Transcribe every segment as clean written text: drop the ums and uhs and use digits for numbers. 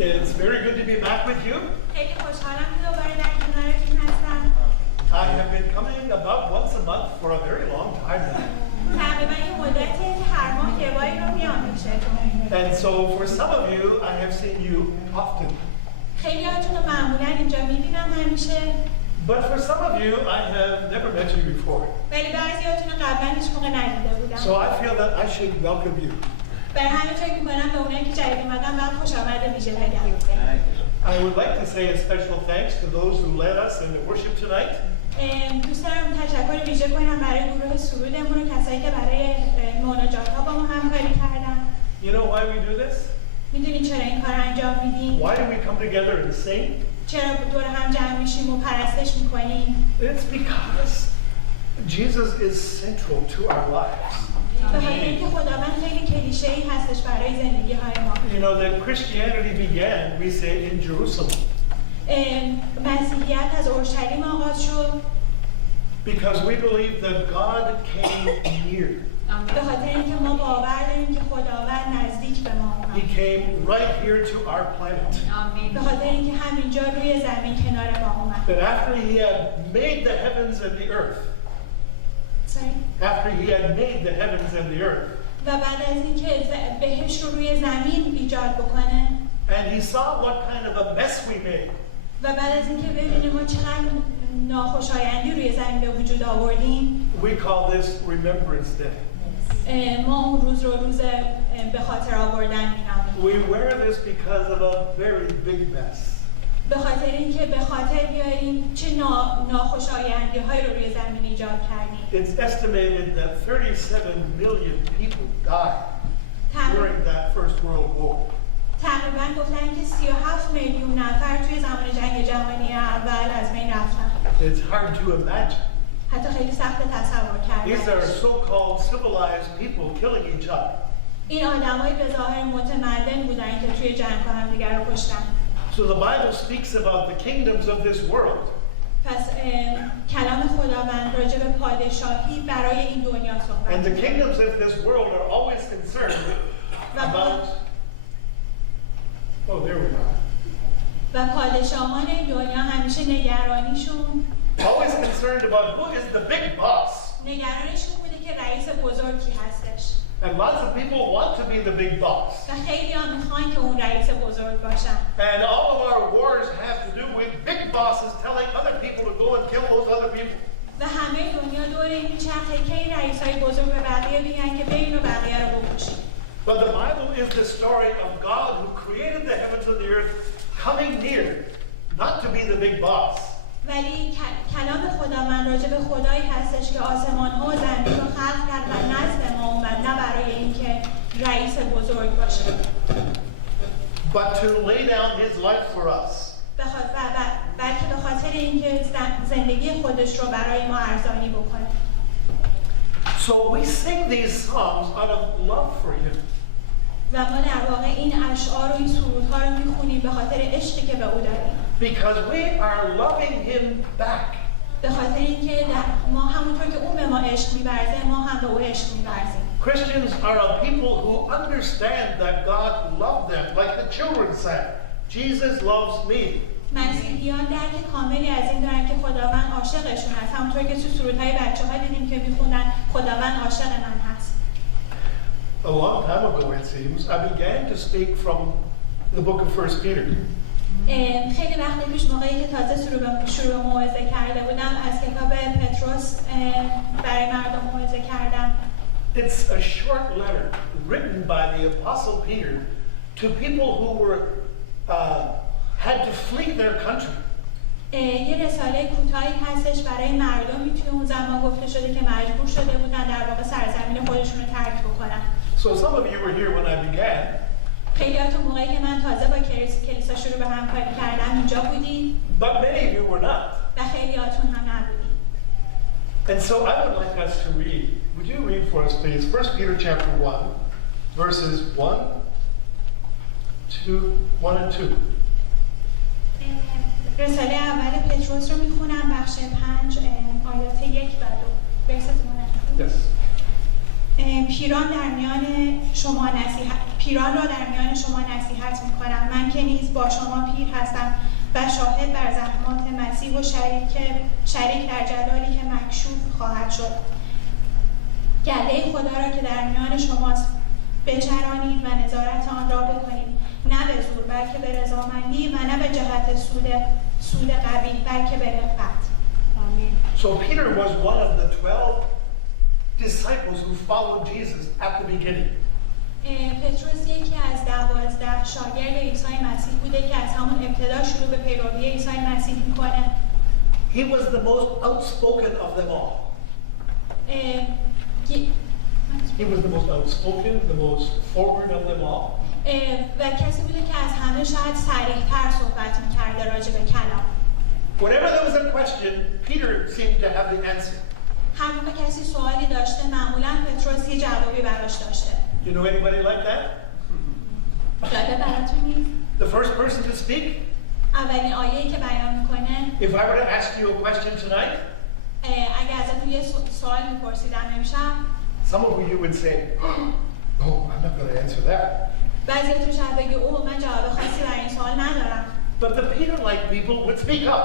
It's very good to be back with you. خیلی خوشحالم که دوباره در کنارتون هستم. I have been coming about once a month for a very long time now. تقریبا یه مدتیه که هر ماه یه باری رو میام پیشتون. And so for some of you, I have seen you often. خیلیاتون رو معمولا اینجا میبینم همیشه. But for some of you, I have never met you before. ولی بعضیاتون رو قبلا هیچ موقع ندیده بودم. So I feel that I should welcome you. برای همین فکر می‌کنم به اونایی که جدید اومدن باید خوش آمد ویژه بگم. I would like to say a special thanks to those who led us in the worship tonight. دوست دارم تشکر ویژه کنم برای گروه سرودمون و کسایی که برای مناجات‌ها با ما همکاری کردن. You know why we do this? می‌دونین چرا این کار انجام میدیم؟ Why do we come together and sing? چرا دور هم جمع میشیم و پرستش می‌کنیم؟ It's because Jesus is central to our lives. به خاطر اینکه خداوند خیلی کلیشه‌ای هستش برای زندگی‌های ما. You know that Christianity began, we say, in Jerusalem. مسیحیت از اورشلیم آغاز شد. Because we believe that God came near. به خاطر اینکه ما باور داریم که خداوند نزدیک به ما He came right here to our planet. به خاطر اینکه همینجا روی زمین کنار ما اومد. That after he had made the heavens and the earth. After he had made the heavens and the earth. و بعد از اینکه بهش رو روی زمین ایجاد بکنه. And he saw what kind of a mess we made. و بعد از اینکه ببینیم ما چقدر ناخوشایندی روی زمین به وجود آوردیم. We call this Remembrance Day. ما اون روز رو روز به خاطر آوردن می‌نامیم. We wear this because of a very big mess. به خاطر اینکه به خاطر بیاریم چه ناخوشایندی‌هایی رو روی زمین ایجاد کردیم. It's estimated that 37 million people died during that First World War. تقریبا گفتن که 37 میلیون نفر توی زمان جنگ جهانی اول از بین رفتن. It's hard to imagine. حتی خیلی سخت تصور کردن. These are so-called civilized people killing each other. این آدمایی به ظاهر متمدن بودن که توی جنگ همدیگر رو کشتن. So the Bible speaks about the kingdoms of this world. پس کلام خداوند راجع به پادشاهی برای این دنیا صحبت And the می‌کنه. kingdoms of this world are always concerned about. Oh, there we are. و پادشاهان دنیا همیشه نگرانیشون Always concerned about who is the big boss. نگرانشون بوده که رئیس بزرگی هستش. And lots of people want to be the big boss. و خیلی ها میخوان که اون رئیس بزرگ باشن. And all of our wars have to do with big bosses telling other people to go and kill those other people. و همه دنیا دور این میچرخه که این رئیسای بزرگ به بقیه بگن که برین و بقیه رو بکشید. But the Bible is the story of God who created the heavens and the earth coming near, not to be the big boss. ولی کلام خداوند راجع به خدایی هستش که آسمان ها و زمین رو خلق کرد و نزد ما اومد، نه برای اینکه رئیس بزرگ باشه. But to lay down his life for us. بلکه به خاطر اینکه زندگی خودش رو برای ما ارزانی بکنه. So we sing these songs out of love for him. و ما در واقع این اشعار و این سرودها رو میخونیم به خاطر عشقی که به او داریم. Because we are loving him back. به خاطر اینکه ما همونطور که اون به ما عشق می‌ورزه ما هم به او عشق می‌ورزیم. Christians are a people who understand that God loved them, like the children said, Jesus loves me. مسیحیان درک کاملی از این دارن که خداوند عاشقشون هست. همونطور که تو سرودهای بچه‌ها دیدیم که می‌خوندن خداوند عاشق من هست. A long time ago, it seems, I began to speak from the book of 1 Peter. خیلی وقت پیش موقعی که تازه شروع موعظه کرده بودم از کتاب پتروس برای مردم موعظه کردم. It's a short letter written by the apostle Peter to people who were had to flee their country. یه رساله کوتاهی هستش برای مردمی توی اون زمان گفته شده که مجبور شده بودن در واقع سرزمین خودشون رو ترک بکنن. So some of you were here when I began. خیلیاتون موقعی که من تازه با کلیسا شروع به همکاری کردم اینجا بودید. But many of you were not. و خیلیاتون هم نبودید. And so I would like us to read. Would you read for us, please? 1 Peter chapter 1, verses 1 and 2. رساله اول پتروس رو میخونم بخش 5 آیات 1 و 2. Yes. پیران در میان شما پیران را در میان شما نصیحت میکنم، من که نیز با شما پیر هستم و شاهد بر زحمات مسیح و شریک در جلالی که مکشوف خواهد شد. گله خدا را که در میان شماست بچرانید و نظارت آن را بکنید، نه به زور بلکه به رضامندی و نه به جهت سود قبیح بلکه به رفقت. آمین. So Peter was one of the 12 disciples who followed Jesus at the beginning. پتروس یکی از 12 شاگرد عیسی مسیح بوده که از همون ابتدا شروع به پیروی عیسی مسیح میکنه. He was the most outspoken of them all. He was the most outspoken, the most forward of them all. و کسی بوده که از همه شاید صریح‌تر صحبت میکرده راجع به کلام. Whenever there was a question, Peter seemed to have the answer. هر موقع کسی سوالی داشته معمولاً پتروس یه جوابی براش داشته. You know anybody like that? جالب براتون نیست؟ The first person to speak? اولین آیه‌ای که بیان میکنه If I were to ask you a question tonight, اگه ازتون یه سوال میپرسیدم امشب، some of you would say, "Oh, I'm not going to answer that." بعضیاتون شاید بگی اوه من جواب خاصی برای این سوال ندارم. But the Peter-like people would speak up.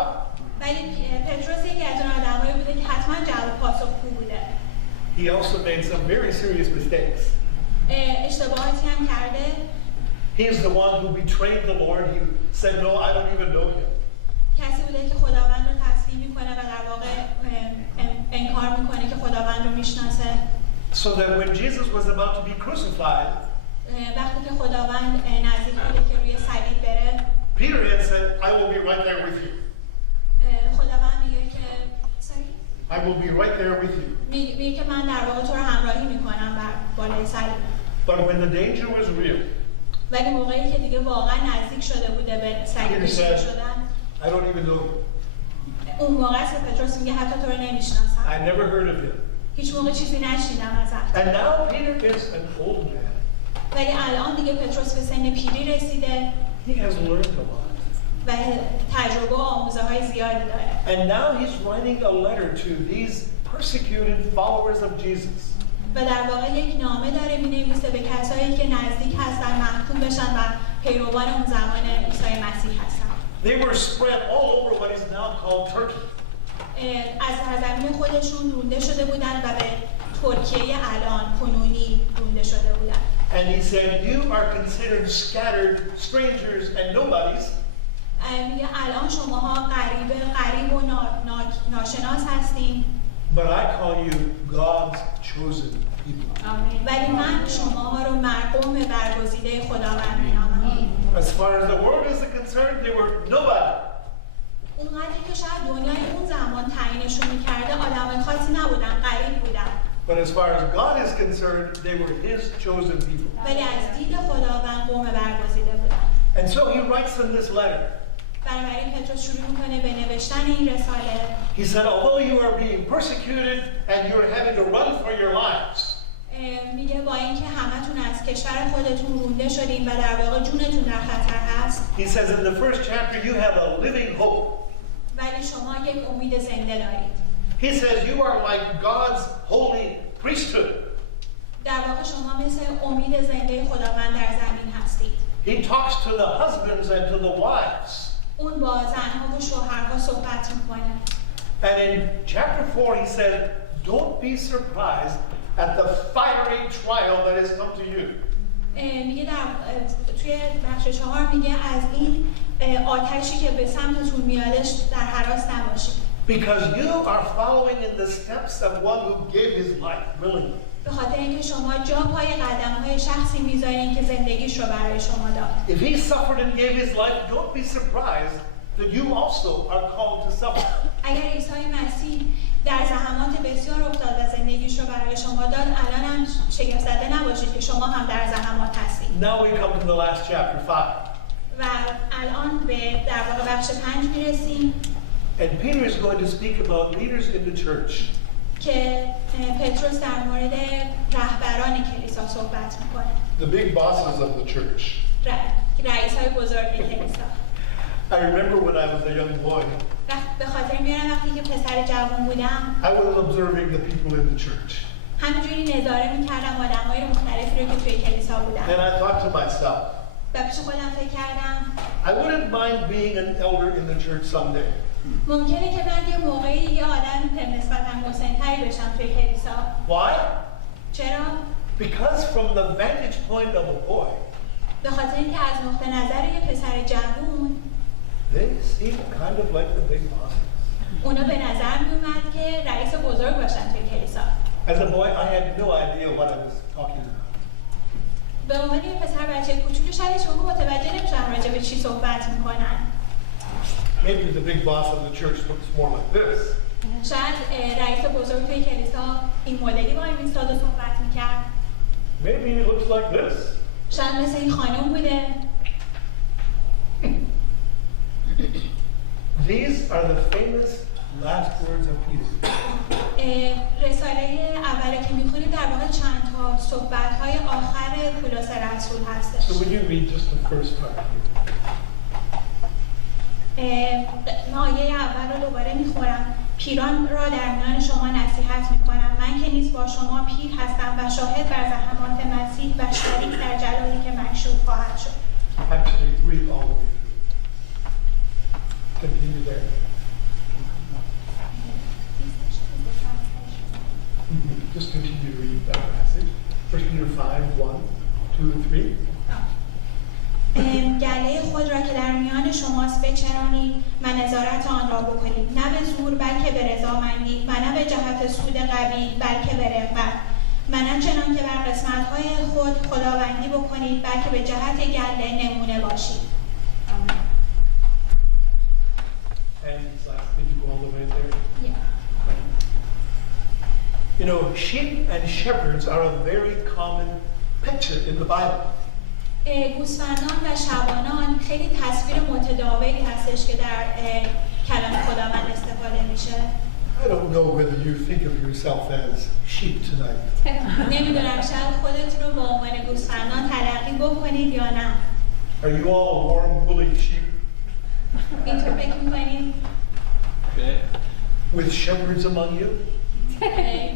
ولی پتروس یکی از اون آدمایی بوده که حتما جواب پاسخگو بوده. He also made some very serious mistakes. اشتباهاتی هم کرده. He is the one who betrayed the Lord. He said, "No, I don't even know him." کسی بوده که خداوند رو تسلیم میکنه و در واقع انکار میکنه که خداوند رو میشناسه. So that when Jesus was about to be crucified, وقتی که خداوند نزدیک بوده که روی صلیب بره، Peter had said, "I will be right there with you. خداوند میگه که I will be right there with you." میگه که من در واقع تو رو همراهی میکنم بر بالای صلیب. But when the danger was real, ولی موقعی که دیگه واقعا نزدیک شده بوده به صلیب کشیده شدن، I don't even know him. اون موقع است که پتروس میگه حتی تو رو نمیشناسم. I never heard of him. هیچ موقع چیزی نشیدم ازت. And now Peter is an old man. ولی الان دیگه پتروس به سن پیری رسیده. He has learned a lot. و تجربه و آموزه‌های زیادی داره. And now he's writing a letter to these persecuted followers of Jesus. و در واقع یک نامه داره می‌نویسه به کسایی که نزدیک هستن محکوم بشن و پیروان اون زمان عیسی مسیح هستن. They were spread all over what is now called Turkey. از سرزمین خودشون رونده شده بودن و به ترکیه الان کنونی رونده شده بودن. And he said, "You are considered scattered strangers and nobodies." میگه الان شماها غریب و ناشناس هستین. But I call you God's chosen people. ولی من شماها رو مرقوم برگزیده خداوند می‌نامم. As far as the world is concerned, they were nobody. اونقدری که شاید دنیای اون زمان تعیینشون می‌کرده آدمای خاصی نبودن، غریب بودن. But as far as God is concerned, they were His chosen people. ولی از دید خداوند قوم برگزیده بودن. And so he writes them this letter. بنابراین پتروس شروع می‌کنه به نوشتن این رساله. He said, although you are being persecuted and you're having to run for your lives, میگه با اینکه همتون از کشور خودتون رونده شدین و در واقع جونتون در خطر هست. he says in the first chapter you have a living hope. ولی شما یک امید زنده دارید. He says you are like God's holy priesthood. در واقع شما مثل امید زنده خداوند در زمین هستید. He talks to the husbands and to the wives. اون با زنها و شوهرها صحبت میکنه. And in chapter 4 he said, don't be surprised at the fiery trial that has come to you. میگه توی بخش 4 میگه از این آتشی که به سمتتون میادش در هراس نباشید. Because you are following in the steps of one who gave his life willingly. به خاطر اینکه شما جا پای قدم‌های شخصی میذارین که زندگیش رو برای شما داد. If he suffered and gave his life, don't be surprised that you also are called to suffer. اگر عیسی مسیح در زحمات بسیار افتاد و زندگیش رو برای شما داد، الان هم شگفت زده نباشید که شما هم در زحمات هستید. Now we come to the last chapter 5. و الان به در واقع بخش 5 میرسیم. And Peter is going to speak about leaders in the church. که پتروس در مورد رهبران کلیسا صحبت میکنه. The big bosses of the church. رئیس‌های بزرگ کلیسا. I remember when I was a young boy. به خاطر میارم وقتی که پسر جوان بودم. I was observing the people in the church. همینجوری نظاره میکردم آدم‌های مختلف کسی رو که توی کلیسا بودم And I thought to myself, و پیش خودم فکر کردم I wouldn't mind being an elder in the church someday. ممکنه که من یه موقعی یه آدم نسبتاً مسن‌تری بشم توی کلیسا. Why? چرا؟ Because from the vantage point of a boy, به خاطر اینکه از نقطه نظر یه پسر جوون they seem kind of like the big bosses. اونا به نظر میومد که رئیس بزرگ باشن توی کلیسا. As a boy, I had no idea what I was talking about. به عنوان یه پسر بچه کوچولو شاید هیچ موقع متوجه نمیشم راجع به چی صحبت میکنن. Maybe the big boss of the church looks more like this. شاید رئیس بزرگ توی کلیسا این مدلی با این ایستاد و صحبت میکرد. Maybe he looks like this. شاید مثل این خانم بوده. These are the famous last words of Peter. رساله اولی که میخونیم در واقع چند تا صحبت‌های آخر پولس رسول هستش. So would you read just the first part here? من آیه اول رو دوباره میخورم. پیران را در میان شما نصیحت میکنم. من که نیز با شما پیر هستم و شاهد بر زحمات مسیح و شریک در جلالی که مکشوف خواهد شد. Actually, read all of it. Continue there. Just continue to read that passage. 1 Peter 5, 1, 2, and 3. گله خود را که در میان شماست بچرانید و نظارت آن را بکنید، نه به زور بلکه به رضامندی و نه به جهت سود قبیل بلکه به رغبت و نه چنان که بر قسمت‌های خود خداوندی بکنید بلکه به جهت گله نمونه باشید. And last, did you go all the way there? Yeah. You know, sheep and shepherds are a very common picture in the Bible. گوسفندان و شبانان خیلی تصویر متداولی هستش که در کلام خداوند استفاده میشه. I don't know whether you think of yourself as sheep tonight. نمیدونم شاید خودتون رو به عنوان گوسفندان تلقی بکنید یا نه. Are you all warm, woolly sheep اینطور فکر میکنید؟ with shepherds among you?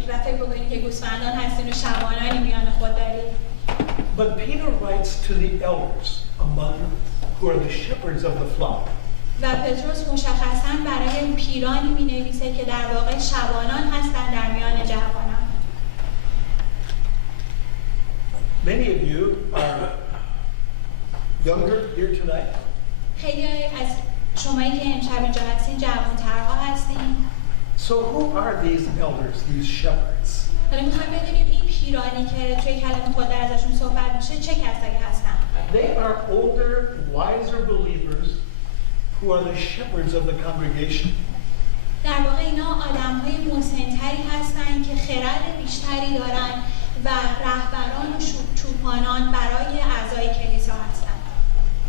و فکر بکنید که گوسفندان هستین و شبانانی میان خود دارید. But Peter writes to the elders among who are the shepherds of the flock. و پتروس مشخصاً برای پیرانی می‌نویسه که در واقع شبانان هستند در میان جوانان. Many of you are younger here tonight. خیلی از شمایی که امشب اینجا هستین جوان‌ترها هستین. So who are these elders, these shepherds? حالا می‌خوایم بدونیم این پیرانی که توی کلام خدا ازشون صحبت میشه چه کسایی هستن؟ They are older, wiser believers who are the shepherds of the congregation. در واقع اینا آدم‌های مسن‌تری هستن که خرد بیشتری دارن و رهبران و چوپانان برای اعضای کلیسا هستن.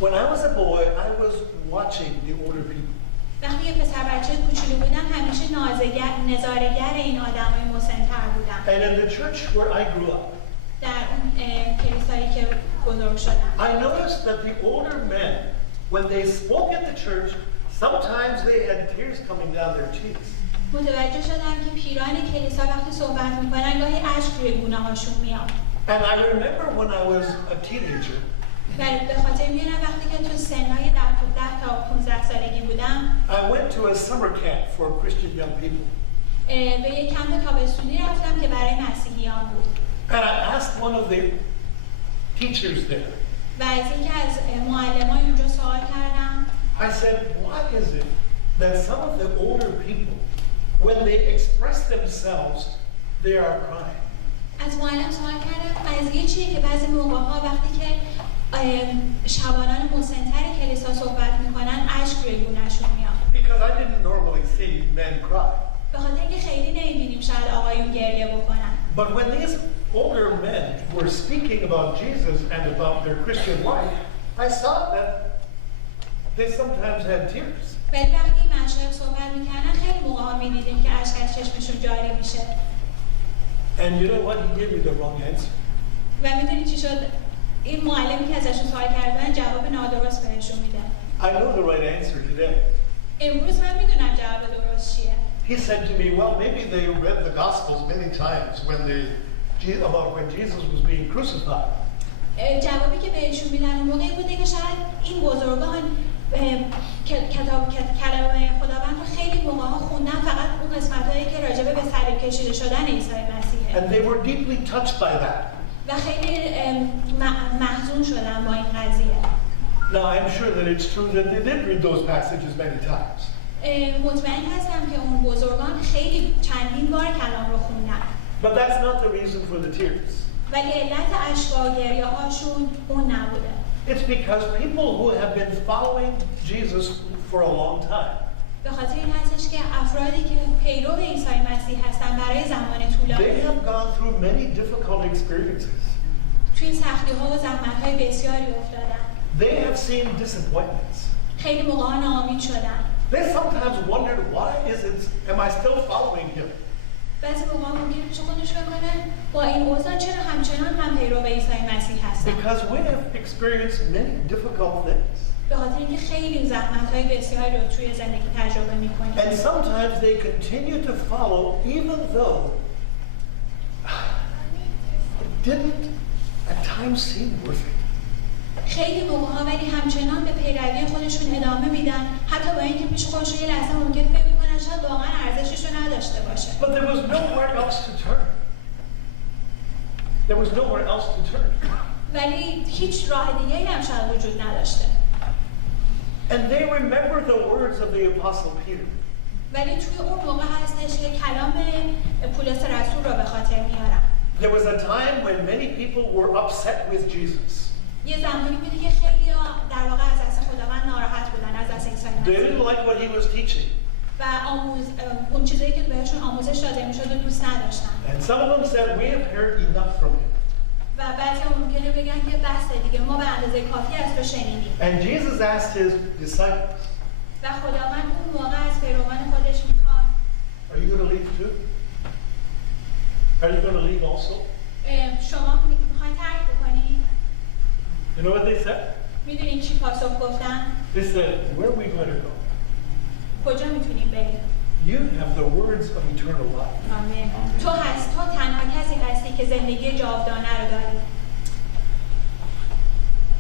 When I was a boy, I was watching the older people. وقتی یه پسر بچه کوچولو بودم همیشه نظاره‌گر این آدمای مسن‌تر بودم. And in the church where I grew up, در اون کلیسایی که بزرگ شدم. I noticed that the older men, when they spoke in the church, sometimes they had tears coming down their cheeks. متوجه شدم که پیران کلیسا وقتی صحبت میکنن گاهی اشک روی گونه‌هاشون میاد. And I remember when I was a teenager, و به خاطر میارم وقتی که تو سنهای 10 تا 15 سالگی بودم I went to a summer camp for Christian young people. به یک کمپ تابستونی رفتم که برای مسیحیان بود. And I asked one of the teachers there, و از یکی از معلمان اونجا سوال کردم. I said, why is it that some of the older people, when they express themselves, they are crying? از معلم سوال کردم قضیه چیه که بعضی موقع‌ها وقتی که شبانان مسن‌تر کلیسا صحبت میکنن اشک روی گونه‌شون میاد. Because I didn't normally see men cry. به خاطر اینکه خیلی نمی‌بینیم شاید آقایون گریه بکنن. But when these older men were speaking about Jesus and about their Christian life, I saw that they sometimes had tears. ولی وقتی مشایخ صحبت میکنن خیلی موقع‌ها می‌دیدیم که اشک از چشمشون جاری میشه. And you know what? He gave me the wrong answer. و میدونی چی شد؟ این معلمی که ازشون سوال کردن جواب نادرست بهشون میده. I know the right answer today. امروز من میدونم جواب درست چیه. He said to me, well, maybe they read the Gospels many times when they about when Jesus was being crucified. جوابی که بهشون میدن اون موقعی بوده که شاید این بزرگان کلام خداوند رو خیلی موقع‌ها خوندن، فقط اون قسمت‌هایی که راجبه به صلیب کشیده شدن عیسی مسیحه. And they were deeply touched by that. و خیلی محزون شدن با این قضیه. Now I'm sure that it's true that they did read those passages many times. مطمئن هستم که اون بزرگان خیلی چندین بار کلام رو خوندن. But that's not the reason for the tears. ولی علت اشک و گریه هاشون اون نبوده. It's because people who have been following Jesus for a long time. به خاطر این هستش که افرادی که پیرو عیسی مسیح هستن برای زمان طولانی They have gone through many difficult experiences. توی سختی‌ها و زحمت‌های بسیاری افتادن. They have seen disappointments. خیلی موقعا ناامید شدن. They sometimes wondered, why am I still following him? بعضی موقعا ممکنه پیش خودش فکر کنه با این اوضاع چرا همچنان من پیرو عیسی مسیح هستم؟ Because we have experienced many difficult things. به خاطر اینکه خیلی زحمت‌های بسیاری رو توی زندگی تجربه می‌کنیم. And sometimes they continue to follow even though it didn't at times seem worth it. خیلی موقع‌ها ولی همچنان به پیروی خودشون ادامه میدن، حتی با اینکه پیش خودشون یه لحظه ممکنه فکر می‌کنن شاید واقعا ارزشش رو نداشته باشه. But there was nowhere else to turn. There was nowhere else to turn. ولی هیچ راه دیگه‌ای هم شاید وجود نداشته. And they remember the words of the Apostle Peter. ولی توی اون موقع هستش که کلام پولس رسول رو به خاطر میارم. There was a time when many people were upset with Jesus. یه زمانی بوده که خیلی در واقع از دست خداوند ناراحت بودن، از دست عیسی They مسیح. didn't like what he was teaching. و اون چیزایی که بهشون آموزش داده میشد و دوست نداشتن. And some of them said, we have heard enough from him. و بعضی ممکنه بگن که بسه دیگه، ما به اندازه کافی از تو شنیدیم. And Jesus asked his disciples, و خداوند اون موقع از پیروان خودش میخواد are you going to leave too? Are you going to leave also? شما میخواین ترک بکنید؟ You know what they said? میدونین چی پاسخ گفتن؟ They said, where are we going to go? کجا میتونیم بریم؟ You have the words of eternal life. آمین. تو تنها کسی هستی که زندگی جاودانه رو داری.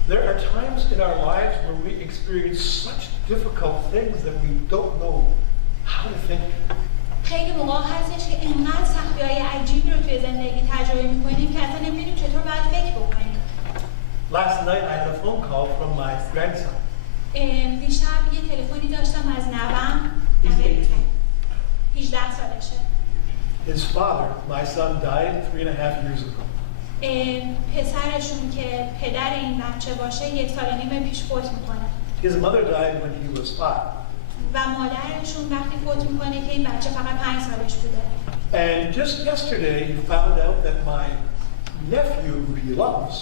There are times in our lives where we experience such difficult things that we don't know how to think. خیلی موقع هستش که اینقدر سختی‌های عجیبی رو توی زندگی تجربه می‌کنیم که اصلا نمی‌دونیم چطور باید فکر بکنیم. Last night I had a phone call from my grandson. دیشب یه تلفنی داشتم از نوام. He's 18 سالشه. His father, my son, died 3.5 years ago. پسرشون که پدر این بچه باشه 1.5 سال پیش فوت میکنه. His mother died when he was 5. و مادرشون وقتی فوت میکنه که این بچه فقط 5 سالش بوده. And just yesterday he found out that my nephew, who he loves,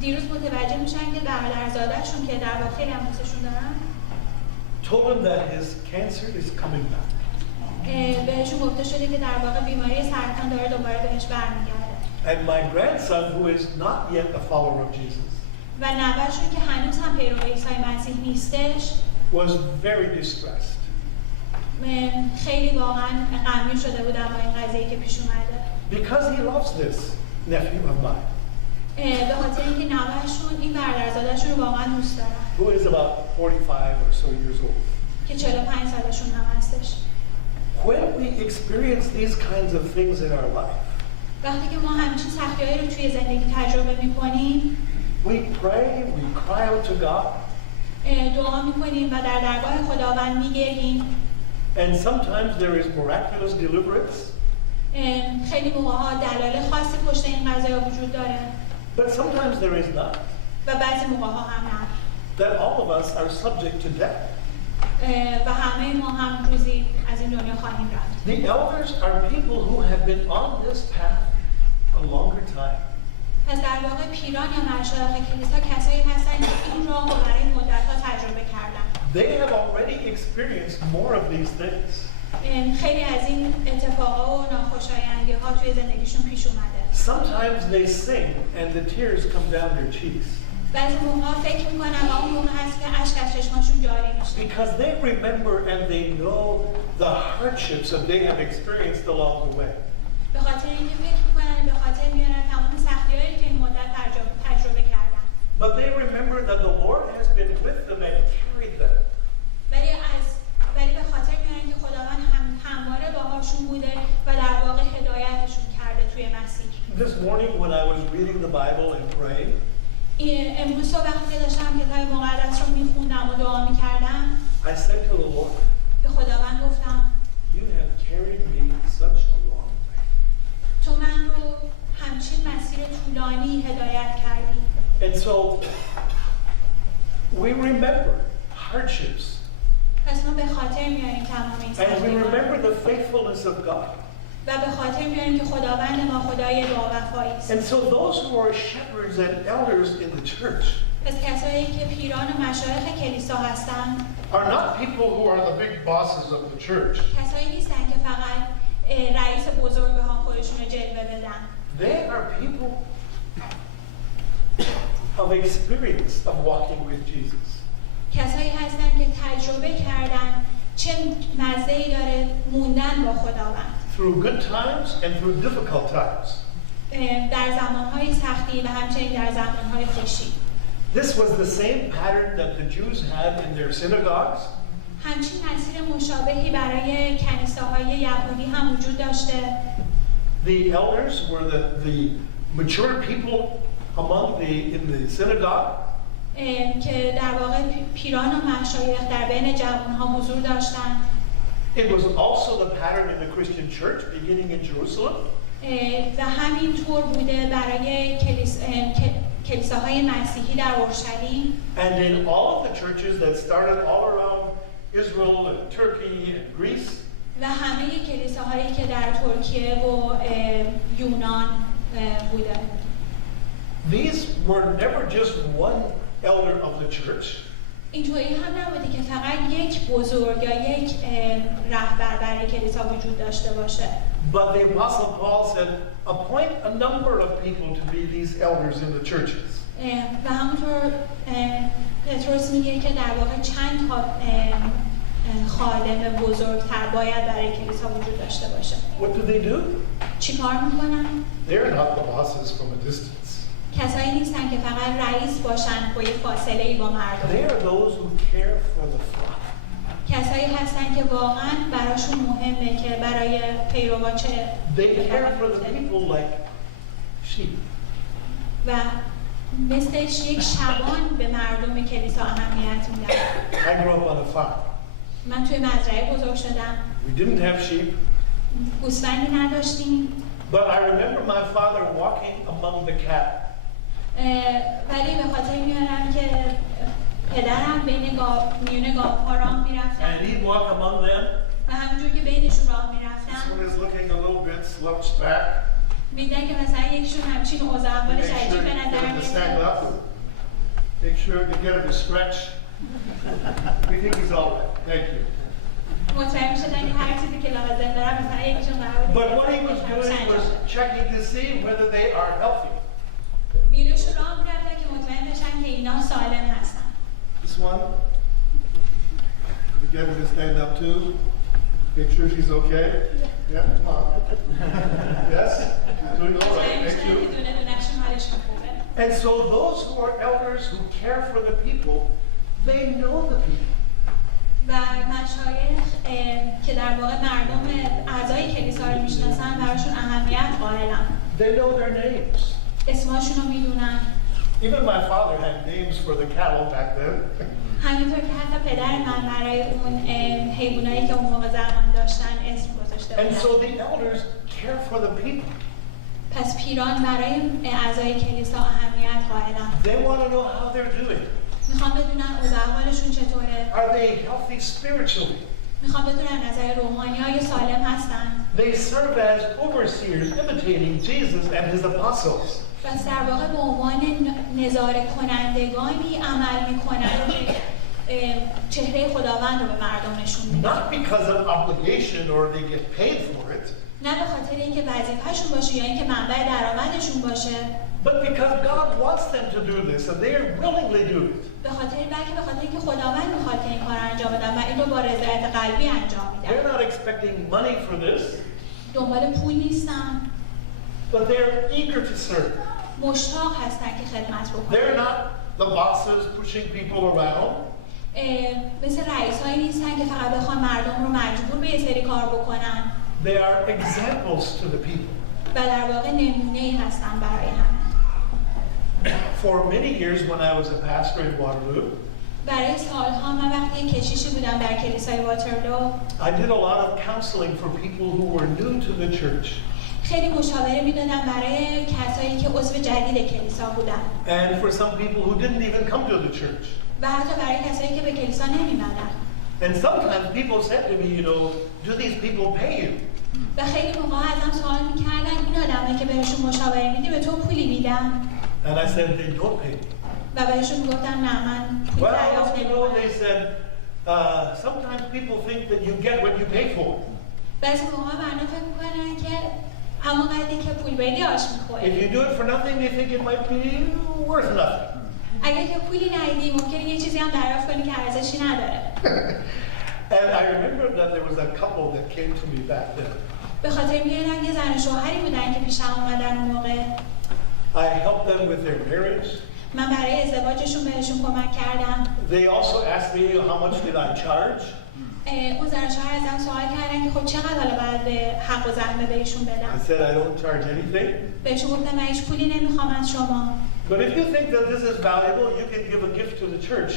دیروز متوجه میشن که برادرزاده‌شون که در واقع خیلی هم دوستشون دارن told him that his cancer is coming back. بهشون گفته شده که در واقع بیماری سرطان داره دوباره بهش برمیگرده. And my grandson, who is not yet a follower of Jesus, و نوه‌شون که هنوز هم پیرو عیسی مسیح نیستش was very distressed. خیلی واقعا غمگین شده بود با این قضیه که پیش اومده. Because he loves this nephew of mine, به خاطر اینکه نوه‌شون این برادرزاده‌شون رو واقعا دوست دارن. who is about 45 or so years old. که 45 سالشون هم هستش. When we experience these kinds of things in our life, وقتی که ما همچین سختی‌هایی رو توی زندگی تجربه می‌کنیم، we pray, we cry out to God, دعا می‌کنیم و در درگاه خداوند می‌گریم. and sometimes there is miraculous deliverance, خیلی موقع‌ها دلایل خاصی پشت این قضایا وجود داره. but sometimes there is not. و بعضی موقع‌ها هم نه. That all of us are subject to death. و همه ما هم روزی از این دنیا خواهیم رفت. The elders are people who have been on this path a longer time. پس در واقع پیران یا مشایخ کلیسا کسایی هستند که این راه رو برای مدت‌ها تجربه کردن. They have already experienced more of these things. خیلی از این اتفاقا و ناخوشایندی‌ها توی زندگیشون پیش اومده. Sometimes they sing and the tears come down their cheeks. بعضی موقع‌ها فکر می‌کنن و اون موقع هست که اشک از چشماشون جاری میشه. Because they remember and they know the hardships that they have experienced along the way. به خاطر اینکه فکر میکنن به خاطر میارن تمام سختی‌هایی که این مدت تجربه کردن. But they remember that the Lord has been with them and carried them. ولی به خاطر میارن که خداوند همواره باهاشون بوده و در واقع هدایتشون کرده توی مسیر. This morning when I was reading the Bible and praying, امروز صبح وقتی که داشتم کتاب مقدس رو میخوندم و دعا میکردم، I said to the Lord, به خداوند گفتم you have carried me such a long way. تو من رو همچین مسیر طولانی هدایت کردی. And so we remember hardships. پس ما به خاطر میاریم تمام این And we سختی‌ها remember the faithfulness of God. و به خاطر میاریم که خداوند ما خدای باوفایی است. And so those who are shepherds and elders in the church پس کسایی که پیران و مشایخ کلیسا هستند are not people who are the big bosses of the church. کسایی نیستن که فقط رئیس بزرگ هم خودشون رو جلوه بدن. They are people of experience of walking with Jesus. کسایی هستن که تجربه کردن چه مزه‌ای داره موندن با خداوند. Through good times and through difficult times. در زمانهای سختی و همچنین در زمانهای خوشی. This was the same pattern that the Jews had in their synagogues. همچین مسیر مشابهی برای کنیسه‌های یهودی هم وجود داشته. The elders were the mature people in the synagogue. که در واقع پیران و مشایخ در بین جوانها حضور داشتند. It was also the pattern in the Christian church beginning in Jerusalem. و همینطور بوده برای کلیساهای مسیحی در اورشلیم. And in all of the churches that started all around Israel and Turkey and Greece. و همه کلیساهایی که در ترکیه و یونان بوده. These were never just one elder of the church. اینطوری هم نبوده که فقط یک بزرگ یا یک رهبر برای کلیسا وجود داشته باشه. But the Apostle Paul said, appoint a number of people to be these elders in the churches. و همونطور پتروس میگه که در واقع چند تا خادم بزرگتر باید برای کلیسا وجود داشته باشه. What do they do? چی کار میکنن؟ They're not the bosses from a distance. کسایی نیستن که فقط رئیس باشن با یه فاصله‌ای با مردم. They are those who care for the flock. کسایی هستن که واقعا براشون مهمه که برای پیروا چه They care for the people like sheep. و مثل یک شبان به مردم کلیسا اهمیت میدن. I grew up on a farm. من توی مزرعه بزرگ شدم. We didn't have sheep. گوسفندی نداشتیم. But I remember my father walking among the cattle. ولی به خاطر میارم که پدرم میون گاوها راه میرفتن. And he'd walk among them. و همونجور که بینشون راه This میرفتم one is looking a little bit slouched back. میدن که مثلا یکشون همچین اوضاع احوالش Make عجیب sure به you get نظر him to stand میاد. up. Make sure you get him to stretch. We think he's all right. Thank you. مطمئن شدن که هر چیزی که لازم دارم مثلا یکشون قرار But what he was doing was checking to see whether they are healthy. میروشون راه میرفتن که مطمئن بشن که اینا سالم هستن. This one. You get him to stand up too. Make sure she's okay. Yeah, come on. Yes? She's doing all right. مطمئن Thank شدن که you. دونه دونهشون حالشون خوبه. And so those who are elders who care for the people, they know the people. و مشایخ که در واقع مردم اعضای کلیسا رو میشناسن براشون اهمیت قائلن. They know their names. اسماشون رو میدونن. Even my father had names for the cattle back then. همینطور که حتی پدر من برای اون حیوانایی که اون موقع زمان داشتن اسم گذاشته And بودن. so the elders care for the people. پس پیران برای اعضای کلیسا اهمیت قائلن. They want to know how they're doing. میخوام بدونن اوضاع احوالشون چطوره. Are they healthy spiritually? میخوام بدونن نظر روحانی های سالم هستن. They serve as overseers, imitating Jesus and his apostles. پس در واقع به عنوان نظاره کنندگانی عمل میکنن که چهره خداوند رو به مردم نشون میدن. Not because of obligation or they get paid for it, نه به خاطر اینکه وظیفه‌شون باشه یا اینکه منبع درآمدشون باشه، but because God wants them to do this and they willingly do it. بلکه به خاطر اینکه خداوند میخواد که این کار انجام بدن و این رو با رضایت قلبی انجام میدن. They're not expecting money for this. دنبال پول نیستن، but they're eager to serve. مشتاق هستن که خدمت بکنن. They're not the bosses pushing people around. مثل رئیس هایی نیستن که فقط بخوان مردم رو مجبور به یه سری کار بکنن. They are examples to the people. و در واقع نمونه‌ای هستن برای همه. For many years when I was a pastor in Waterloo, برای سالها من وقتی کشیشی بودم در کلیسای واترلو، I did a lot of counseling for people who were new to the church. خیلی مشاوره میدادم برای کسایی که عضو جدید کلیسا بودن. And for some people who didn't even come to the church. و حتی برای کسایی که به کلیسا نمی‌آمدن. And sometimes people said to me, do these people pay you? و خیلی موقع ازم سوال می‌کردن این آدمایی که بهشون مشاوره میدی به تو پولی میدن؟ And I said, they don't pay me. و بهشون میگفتم نه من پول دریافت Well, نمی‌کنم. they said, sometimes people think that you get what you pay for. بعضی موقع مردم فکر می‌کنن که همون قدری که پول بدی آش می‌خوری. If you do it for nothing, they think it might be worth nothing. اگه که پولی ندی ممکنه یه چیزی هم دریافت کنی که ارزشی نداره. And I remember that there was a couple that came to me back then. به خاطر میارم یه زن و شوهری بودن که پیشم اومدن اون موقع. I helped them with their marriage. من برای ازدواجشون بهشون کمک کردم. They also asked me how much did I charge. اون زن و شوهر ازم سوال کردن که خب چقدر حالا باید به حق و زحمه بهشون I بدم. said I don't charge anything. بهشون گفتم من هیچ پولی نمیخوام از شما. But if you think that this is valuable, you can give a gift to the church.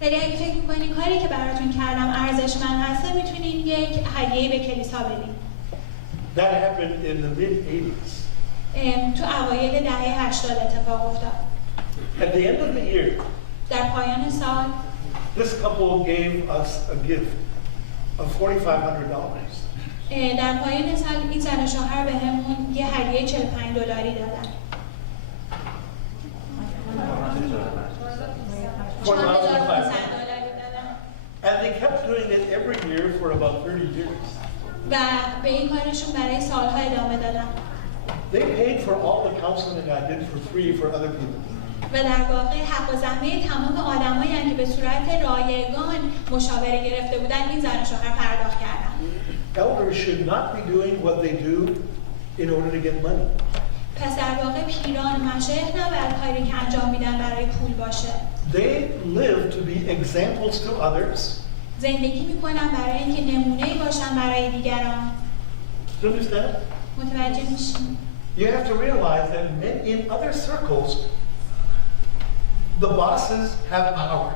ولی اگه فکر می‌کنی کاری که براتون کردم ارزشمند هست میتونین یک هدیه به کلیسا بدین. That happened in the mid-80s. تو اوایل دهه 80 اتفاق افتاد. At the end of the year, در پایان سال this couple gave us a gift of $4,500. در پایان سال این زن و شوهر بهمون یه هدیه $45 دادن. $4,500 دادن. And they kept doing it every year for about 30 years. و به این کارشون برای سالها ادامه دادن. They paid for all the counseling I did for free for other people. و در واقع حق و زحمه تمام آدمایی که به صورت رایگان مشاوره گرفته بودن این زن و شوهر پرداخت کردن. Elders should not be doing what they do in order to get money. پس در واقع پیران مشایخ نباید کاری که انجام میدن برای پول باشه. They live to be examples to others. زندگی میکنن برای اینکه نمونه‌ای باشن برای دیگران. Do you understand? متوجه میشین؟ You have to realize that in other circles, the bosses have power.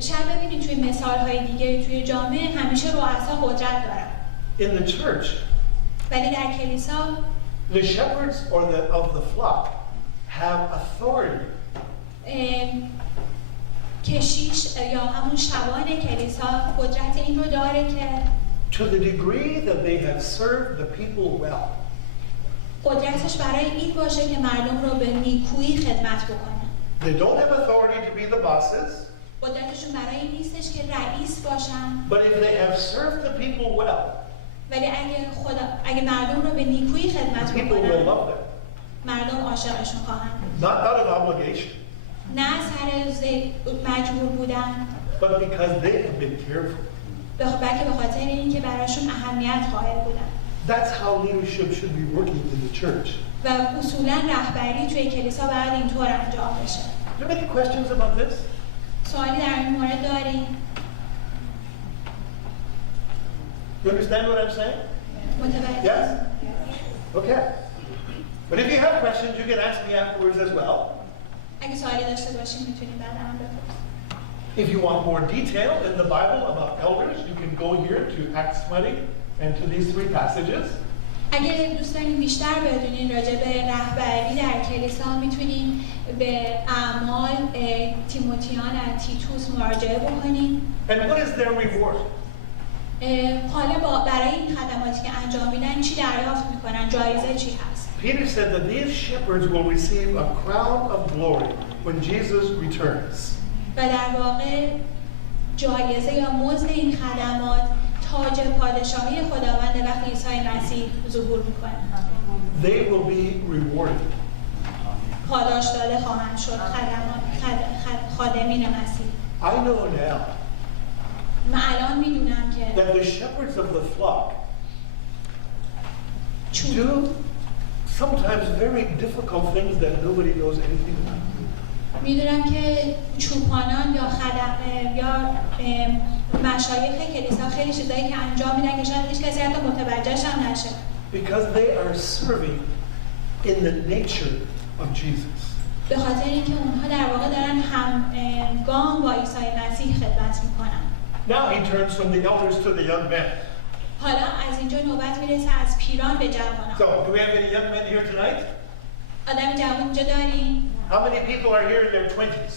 شاید ببینید توی مثال‌های دیگه توی جامعه همیشه رؤسا قدرت دارن. In the church, ولی در کلیسا the shepherds of the flock have authority. کشیش یا همون شبان کلیسا قدرت این رو داره که To the degree that they have served the people well. قدرتش برای این باشه که مردم رو به نیکویی خدمت بکنن. They don't have authority to be the bosses, قدرتشون برای این نیستش که رئیس باشن. but if they have served the people well, ولی اگه مردم رو به نیکویی خدمت people will بکنن love them. مردم عاشقشون خواهند. Not out of obligation, نه سر مجبور بودن but because they have been careful. بلکه به خاطر اینکه براشون اهمیت قائل بودن. That's how leadership should be working in the church. و اصولا رهبری توی کلیسا باید اینطور انجام بشه. Do you have any questions about this? سوالی در این مورد دارین؟ You understand what I'm saying? متوجه؟ Yes? Okay. But if you have questions, you can ask me afterwards as well. اگه سوالی داشته باشین میتونین بعد هم بپرسین. If you want more detail in the Bible about elders, you can go here to Acts 20 and to these 3 passages. اگه دوست دارین بیشتر بدونین راجع به رهبری در کلیسا میتونین به اعمال تیموتیان از تیتوس مراجعه بکنین. And what is their reward? حالا برای این خدماتی که انجام میدن چی دریافت میکنن؟ جایزه چی هست؟ Peter said that these shepherds will receive a crown of glory when Jesus returns. و در واقع جایزه یا مزد این خدمات تاج پادشاهی خداوند وقتی عیسی مسیح ظهور میکنه. They will be rewarded. پاداش داده خواهند شد خادمین مسیح. I know now من الان میدونم که that the shepherds of the flock do sometimes very difficult things that nobody knows anything about. میدونم که چوپانان یا مشایخ کلیسا خیلی چیزایی که انجام میدن که شاید هیچ کسی حتی متوجهش هم نشه. Because they are serving in the nature of Jesus. به خاطر اینکه اونها در واقع دارن همگام با عیسی مسیح خدمت میکنن. Now he turns from the elders to the young men. حالا از اینجا نوبت میرسه از پیران به جوانان. So, do we have any young men here tonight? آدم جوان اینجا داریم؟ How many people are here in their 20s?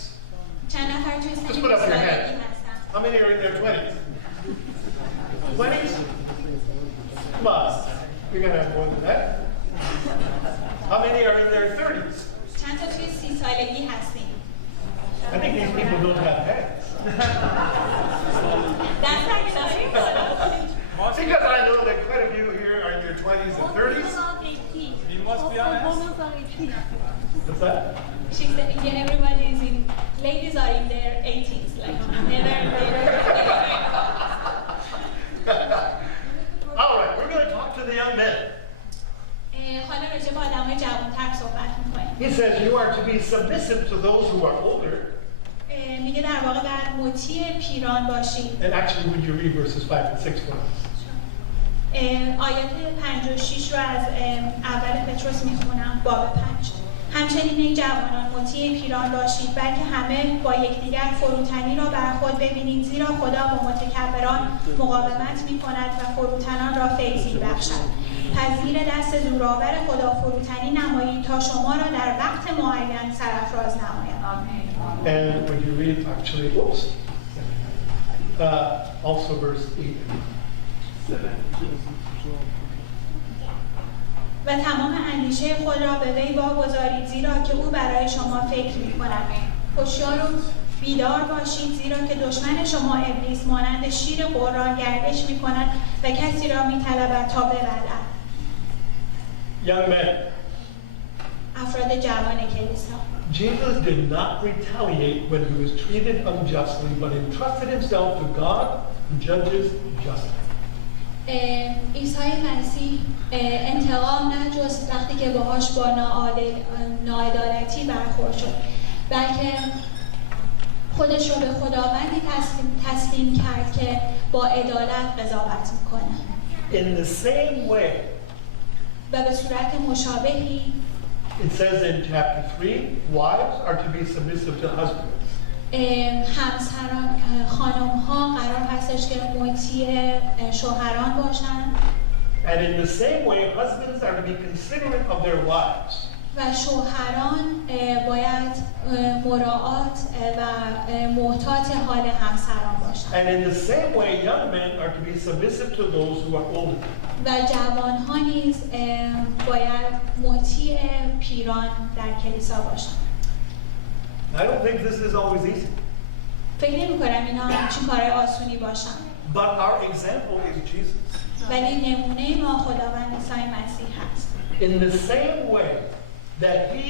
چند نفر توی Just سن put up your 20 hand. سالگی هستن؟ How many are in their 20s? 20s? Come on. You're going to have more than that. How many are in their 30s? چند تا توی 30 سالگی هستیم؟ I think these people don't have hands. دست اگه داریم؟ Because I know that quite a few here are in their 20s and 30s. You must be honest. What's that? She said, yeah, everybody is in, ladies are in their 80s, like never. All right, we're going to talk to the young men. حالا راجع به آدمای جوان‌تر صحبت می‌کنیم. He says you are to be submissive to those who are older. میگه در واقع باید مطیع پیران باشید. And actually, would you read verses 5 and 6 for us? آیات 5 و 6 رو از اول پتروس میخونم باب 5. همچنین ای جوانان مطیع پیران باشید بلکه همه با یکدیگر فروتنی را بر خود ببینید زیرا خدا با متکبران مقاومت میکند و فروتنان را فیضی بخشد. پس زیر دست زورآور خدا فروتنی نمایید تا شما را در وقت معین سرافراز نماید. And would you read actually, oops, also verse 8. و تمام اندیشه خود را به وی واگذارید زیرا که او برای شما فکر می‌کند. هوشیار و بیدار باشید زیرا که دشمن شما ابلیس مانند شیر قران گردش می‌کند و کسی را می‌طلبد تا ببلعد. Young men, افراد جوان کلیسا. Jesus did not retaliate when he was treated unjustly, but entrusted himself to God who judges justly. عیسی مسیح انتقام نجست وقتی که باهاش با ناعدالتی برخورد شد، بلکه خودش رو به خداوندی تسلیم کرد که با عدالت قضاوت میکنه. In the same way, و به صورت مشابهی it says in chapter 3, wives are to be submissive to husbands. همسران خانم‌ها قرار هستش که مطیع شوهران باشند. And in the same way, husbands are to be considerate of their wives. و شوهران باید مراعات و محتاط حال همسران باشند. And in the same way, young men are to be submissive to those who are older. و جوان‌ها نیز باید مطیع پیران در کلیسا باشند. I don't think this is always easy. فکر نمی‌کنم اینا همچین کارهای آسونی باشن. But our example is Jesus. ولی نمونه ما خداوند عیسی مسیح هست. In the same way that he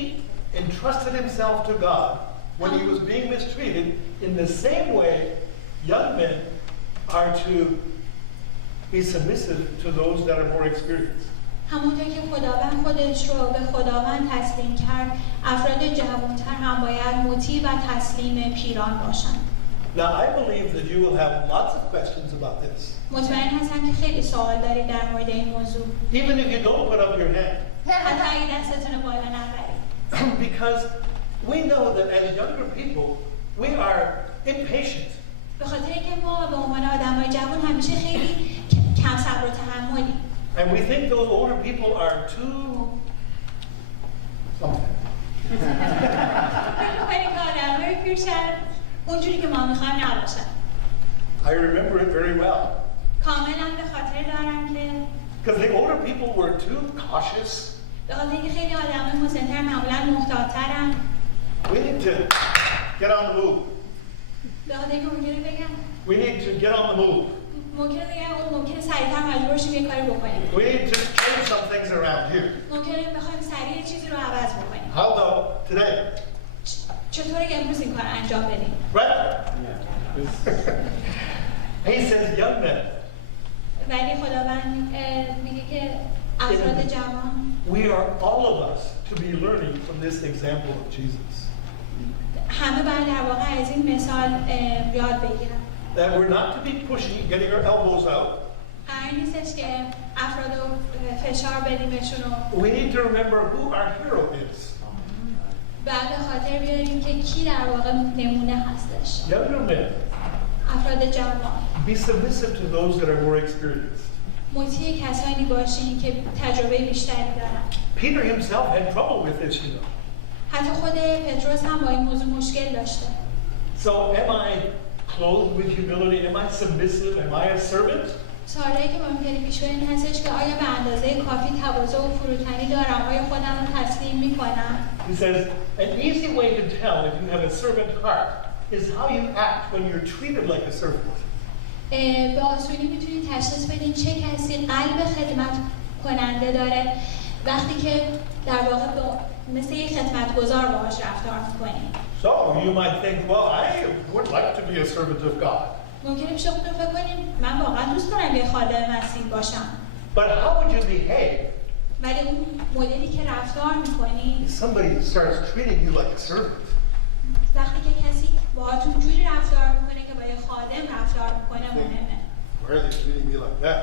entrusted himself to God when he was being mistreated, in the same way, young men are to be submissive to those that are more experienced. همونطور که خداوند خودش رو به خداوند تسلیم کرد، افراد جوان‌تر هم باید مطیع و تسلیم پیران باشند. Now, I believe that you will have lots of questions about this. مطمئن هستم که خیلی سوال دارید در مورد این موضوع. Even if you don't put up your hand. حتی اگه دستتون رو بالا نبرید. Because we know that as younger people, we are impatient. به خاطر اینکه ما به عنوان آدمای جوان همیشه خیلی کم صبر و تحملیم. And we think those older people are too something. فکر می‌کنیم که آدمای پیرشن اونجوری که ما می‌خوایم نباشن. I remember it very well. کاملا به خاطر دارم که Because the older people were too cautious. به خاطر اینکه خیلی آدمای مسن‌تر معمولاً محتاط‌ترن. We need to get on the move. به خاطر اینکه ممکنه بگم We need to get on the move. ممکنه سریع‌تر مجبور شیم یه کاری بکنیم. We need to change some things around here. ممکنه بخوایم سریع چیزی رو عوض بکنیم. How about today? چطوره که امروز این کار انجام بدیم؟ Right? He says, young men, ولی خداوند میگه که افراد جوان We are all of us to be learning from this example of Jesus. همه باید در واقع از این مثال یاد بگیرن. That we're not to be pushy, getting our elbows out. قرار نیستش که افراد رو فشار بدیمشون رو We need to remember who our hero is. بعد به خاطر بیاریم که کی در واقع نمونه هستش. Younger men, افراد جوان be submissive to those that are more experienced. مطیع کسانی باشین که تجربه بیشتری دارن. Peter himself had trouble with this, you know. حتی خود پتروس هم با این موضوع مشکل داشته. So am I clothed with humility? Am I submissive? Am I a servant? سوالی که ممکنه پیش برین هستش که آیا به اندازه کافی تواضع و فروتنی دارم؟ آیا خودم رو تسلیم میکنم؟ He says, an easy way to tell if you have a servant heart is how you act when you're treated like a servant. به آسونی میتونید تشخیص بدین چه کسی قلب خدمت کننده داره وقتی که در واقع مثل یک خدمتگزار باهاش رفتار میکنید. So you might think, well, I would like to be a servant of God. ممکنه پیش خودتون فکر کنید من واقعا دوست دارم یه خادم مسیح باشم. But how would you behave ولی اون مدلی که رفتار میکنید if somebody starts treating you like a servant? وقتی که کسی باهاتون جوری رفتار میکنه که با یه خادم رفتار میکنه مهمه. Why are they treating me like that?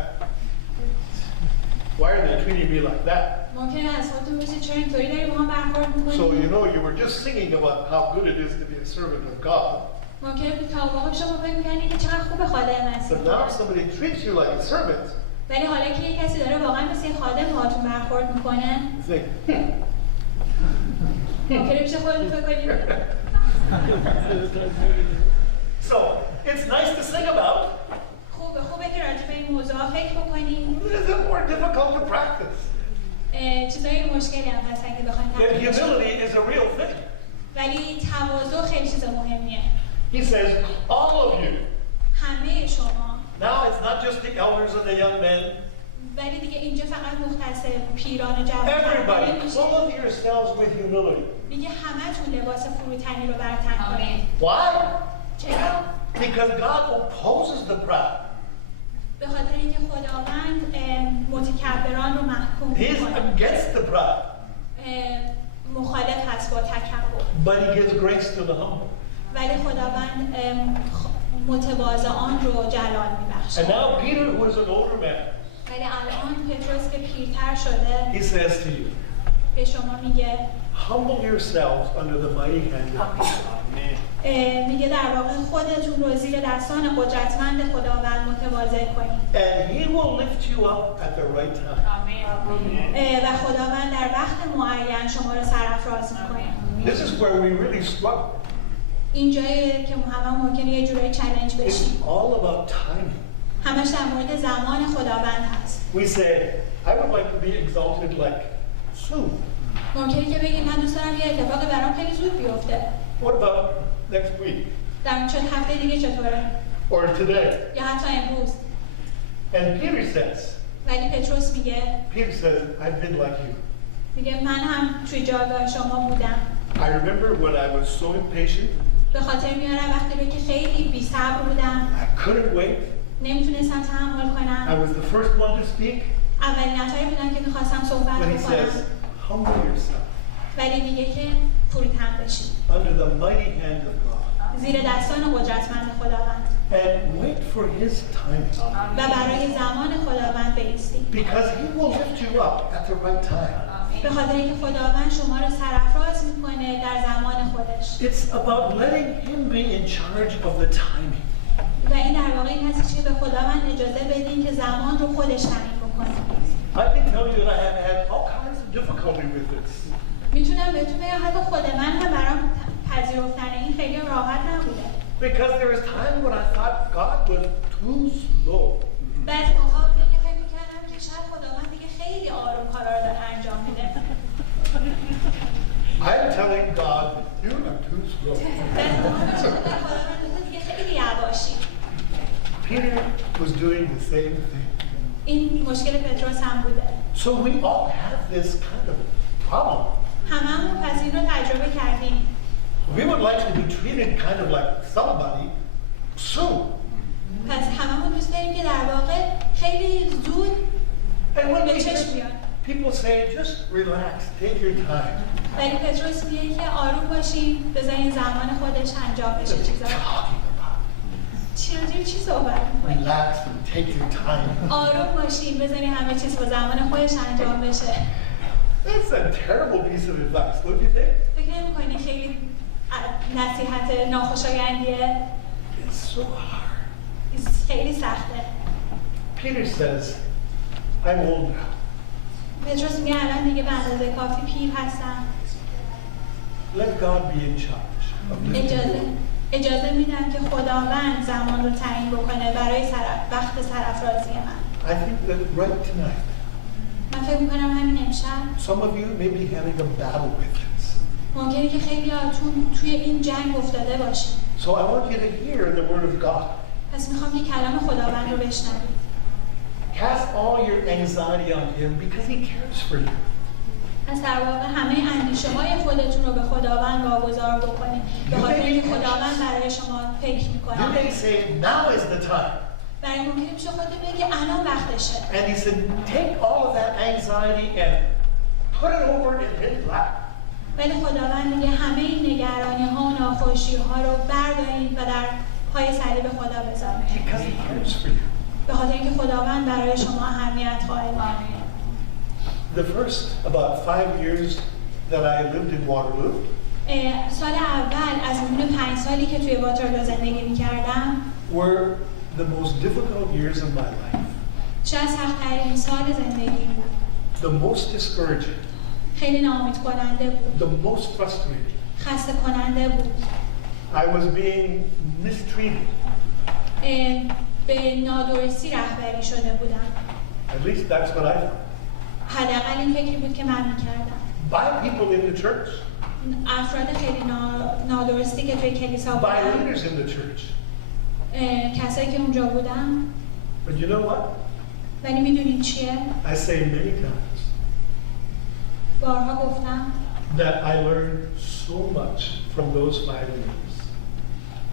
Why are they treating me like that? ممکنه از خودتون بپرسید چرا اینطوری داری با من برخورد میکنی؟ So you know you were just singing about how good it is to be a servant of God. ممکنه تا واقعا شما فکر میکنید که چقدر خوب خادم مسیح But now somebody treats you like a servant. ولی حالا که یه کسی داره واقعا مثل یه خادم باهاتون برخورد میکنه You think, ممکنه پیش خودتون فکر کنید So it's nice to sing about. خوبه که راجع به این موضوع فکر بکنید. It is more difficult to practice. چیزای مشکلی هم هستن که بخواید That تمرین کنید. humility is a real thing. ولی تواضع خیلی چیز مهمیه. He says, all of you. همه شما. Now it's not just the elders and the young men. ولی دیگه اینجا فقط مختص پیران جوان Everybody, میشه. clothe yourselves with humility. میگه همتون لباس فروتنی رو بر تن کنید. Why? چرا؟ Because God opposes the proud. به خاطر اینکه خداوند متکبران رو محکوم He's میکنه. against the proud. مخالف هست با تکبر. But he gives grace to the humble. ولی خداوند متواضعان رو جلال میبخشه. And now Peter, who is an older man, ولی الان پتروس که پیرتر شده he says to you, به شما میگه humble yourselves under the mighty hand of God. میگه در واقع خودتون رو زیر دستان قدرتمند خداوند متواضع کنید. And he will lift you up at the right time. و خداوند در وقت معین شما رو سرافراز میکنه. This is where we really struggle. این جایی که همه ممکنه یه جورایی چالش It's بشیم. all about timing. همش در مورد زمان خداوند هست. We say, I would like to be exalted like soon. ممکنه که بگیم من دوست دارم یه اتفاقی برام خیلی زود بیفته. What about next week? در چند هفته دیگه چطوره؟ Or today? یا حتی امروز. And Peter says, ولی پتروس میگه I've been like you. میگه من هم توی جایگاه شما بودم. I remember when I was so impatient. به خاطر میارم وقتی رو که خیلی بی‌صبر بودم. I couldn't wait. نمیتونستم تحمل I کنم. was the first one to speak. اولین نفری بودم که میخواستم صحبت But he says, بکنم. humble yourself ولی میگه که فروتن بشید. under the mighty hand of God. زیر دستان قدرتمند خداوند. And wait for his timing. و برای زمان خداوند بایستید. Because he will lift you up at the right time. به خاطر اینکه خداوند شما رو سرافراز میکنه در زمان خودش. It's about letting him be in charge of the timing. و این در واقع این هستش که به خداوند اجازه بدین که زمان رو خودش تعیین بکنه. I can tell you that I have had all kinds of difficulty with this. میتونم بهتون بگم حتی خود من هم برام پذیرفتن این خیلی راحت نبوده. Because there was time when I thought God was too slow. بعضی موقع بوده که فکر می‌کردم که شاید خداوند دیگه خیلی آروم کارا رو داره انجام میده. I'm telling God, you are too slow. بعضی موقع می‌شد خداوند تو دیگه خیلی یواشی. Peter was doing the same thing. این مشکل پتروس هم بوده. So we all have this kind of problem. هممون پس این رو تجربه کردیم. We would like to be treated kind of like somebody soon. پس هممون دوست داریم که در واقع خیلی زود And when به we چشم get, بیاد. people say, just relax, take your time. ولی پتروس میگه که آروم باشین، بذارین زمان خودش انجام What بشه are you چیزا. talking about? چی راجع به چی صحبت می‌کنی؟ Relax and take your time. آروم باشین، بذارین همه چیز با زمان خودش انجام بشه. That's a terrible piece of advice, don't you think? فکر نمی‌کنی خیلی نصیحت ناخوشایندیه؟ It's so hard. خیلی سخته. Peter says, I'm old now. پتروس میگه الان دیگه به اندازه کافی پیر هستم. Let God be in charge of this people. اجازه میدم که خداوند زمان رو تعیین بکنه برای وقت سرافرازی من. I think that right tonight, من فکر میکنم همین امشب some of you may be having a battle with this. ممکنه که خیلی توی این جنگ افتاده باشین. So I want you to hear the word of God. پس میخوام که کلام خداوند رو بشنوید. Cast all your anxiety on him because he cares for you. از در واقع همه اندیشه های خودتون رو به خداوند واگذار بکنید. به خاطر اینکه خداوند برای شما فکر You میکنه. may say, now is the time. برای ممکنه میشه خودتون بگید که الان وقتشه. And he said, take all of that anxiety and put it over in his lap. ولی خداوند میگه همه این نگرانی ها و ناخوشی ها رو بردارید و در پای صلیب خدا بذارید. Because he cares for you. به خاطر اینکه خداوند برای شما اهمیت قائله. The first about 5 years that I lived in Waterloo, سال اول از میون 5 سالی که توی واترلو زندگی می‌کردم were the most difficult years of my life. شاید سخت‌ترین سال زندگی بود. The most discouraging. خیلی ناامید کننده بود. The most frustrating. خسته کننده بود. I was being mistreated. به نادرستی رهبری شده بودم. At least that's what I thought. حداقل این فکری بود که من می‌کردم. By people in the church. افراد خیلی نادرستی که توی کلیسا By بودن. leaders in the church. کسایی که اونجا بودن. But you know what? ولی میدونید چیه؟ I say many times بارها گفتم that I learned so much from those 5 years.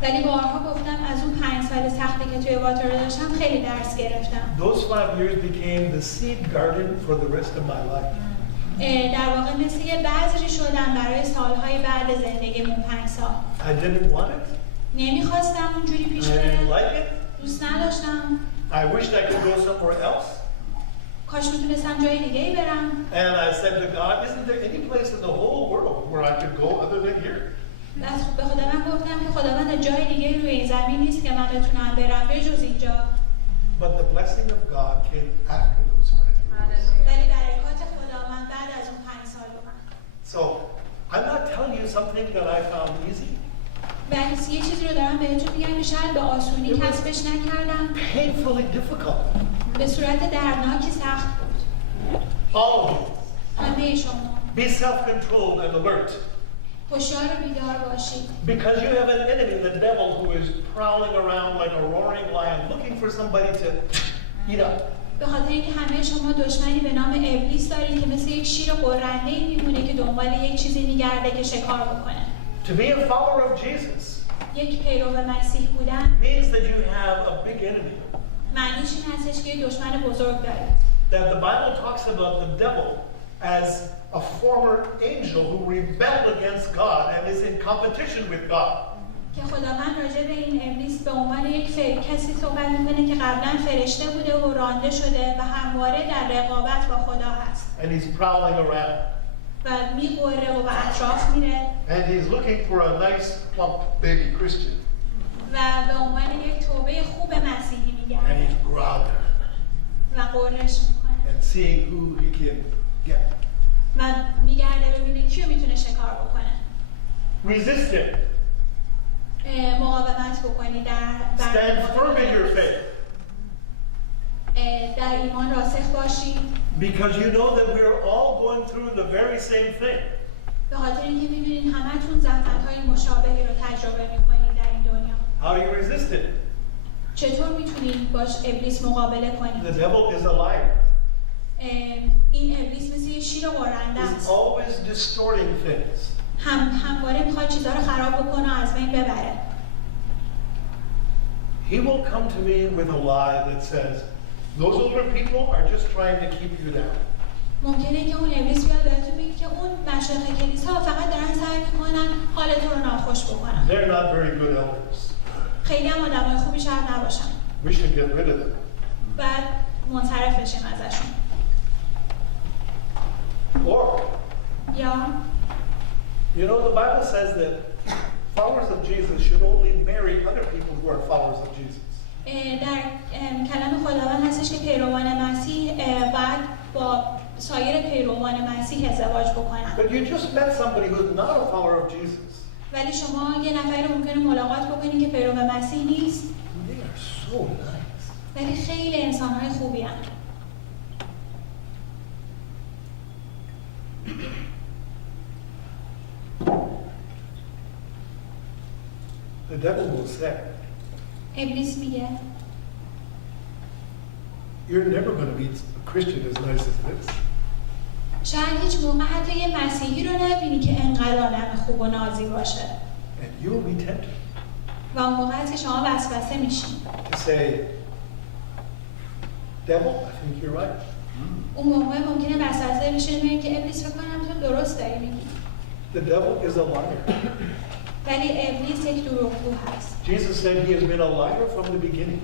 ولی بارها گفتم از اون 5 سال سختی که توی واتر داشتم خیلی درس گرفتم. Those 5 years became the seed garden for the rest of my life. در واقع مثل یه بذری شدم برای سالهای بعد زندگیمون 5 سال. I didn't want it. نمیخواستم اونجوری پیش I didn't بره. like it. دوست نداشتم. I wished I could go somewhere else. کاش میتونستم جای دیگه ای برم. And I said to God, isn't there any place in the whole world where I could go other than here? از به خدا من گفتم که خداوند جای دیگه روی این زمین نیست که من بتونم برم به جز اینجا. But the blessing of God came after those 5 years. ولی برکات خداوند بعد از اون 5 سال اومد. So I'm not telling you something that I found easy. ولی یه چیزی رو دارم بهتون میگم که شاید به آسونی کسبش نکردم. Painfully difficult. به صورت دردناکی سخت بود. All of you. همه شما Be self-controlled and alert. هوشیار و بیدار باشید. Because you have an enemy, the devil, who is prowling around like a roaring lion, looking for somebody to eat up. به خاطر اینکه همه شما دشمنی به نام ابلیس دارید که مثل یک شیر قرنده میمونه که دنبال یک چیزی میگرده که شکار بکنه. To be a follower of Jesus یک پیرو مسیح بودن means that you have a big enemy. معنیش این هستش که یک دشمن بزرگ دارید. That the Bible talks about the devil as a former angel who rebelled against God and is in competition with God. که خداوند راجع به این ابلیس به عنوان یک کسی صحبت میکنه که قبلا فرشته بوده و رانده شده و همواره در رقابت با خدا هست. And he's prowling around. و میقوره و به اطراف میره. And he's looking for a nice, plump baby Christian. و به عنوان یک توبه خوب مسیحی And میگرده. he's growling و قررش میکنه. and seeing who he can get. و میگرده ببینه کیو میتونه شکار بکنه. Resist him. مقاومت بکنی Stand firm in your faith. در ایمان راسخ باشی. Because you know that we're all going through the very same thing. به خاطر اینکه می‌بینید همتون زحمت‌های مشابهی رو تجربه می‌کنید در این دنیا. How do you resist it? چطور می‌تونید باش ابلیس مقابله کنید؟ The devil is a liar. این ابلیس مثل یه شیر قرنده He's است. always distorting things. همواره می‌خواد چیزا رو خراب بکنه و از بین ببره. He will come to me with a lie that says, those older people are just trying to keep you down. ممکنه که اون ابلیس بیاد بهتون بگه که اون مشایخ کلیسا فقط دارن سعی میکنن حال تو رو ناخوش بکنن. They're not very good elders. خیلی هم آدمای خوبی شاید نباشن. We should get rid of them. بعد منصرف بشیم ازشون. Or, یا you know, the Bible says that followers of Jesus should only marry other people who are followers of Jesus. در کلام خداوند هستش که پیروان مسیح بعد با سایر پیروان مسیح ازدواج بکنن. But you just met somebody who's not a follower of Jesus. ولی شما یه نفری رو ممکنه ملاقات بکنید که پیرو مسیح نیست. They are so nice. ولی خیلی انسان‌های خوبی هستند. The devil will say, ابلیس میگه you're never going to meet a Christian as nice as this. شاید هیچ موقع حتی یه مسیحی رو نبینی که انقدر آدم خوب و نازی باشه. And you'll be tempted و اون موقع هست که شما وسوسه میشین. to say, devil, I think you're right. اون موقع ممکنه وسوسه بشین بگید که ابلیس فکر کنم تو درست داری میگی. The devil is a liar. ولی ابلیس یک دروغگو هست. Jesus said he has been a liar from the beginning.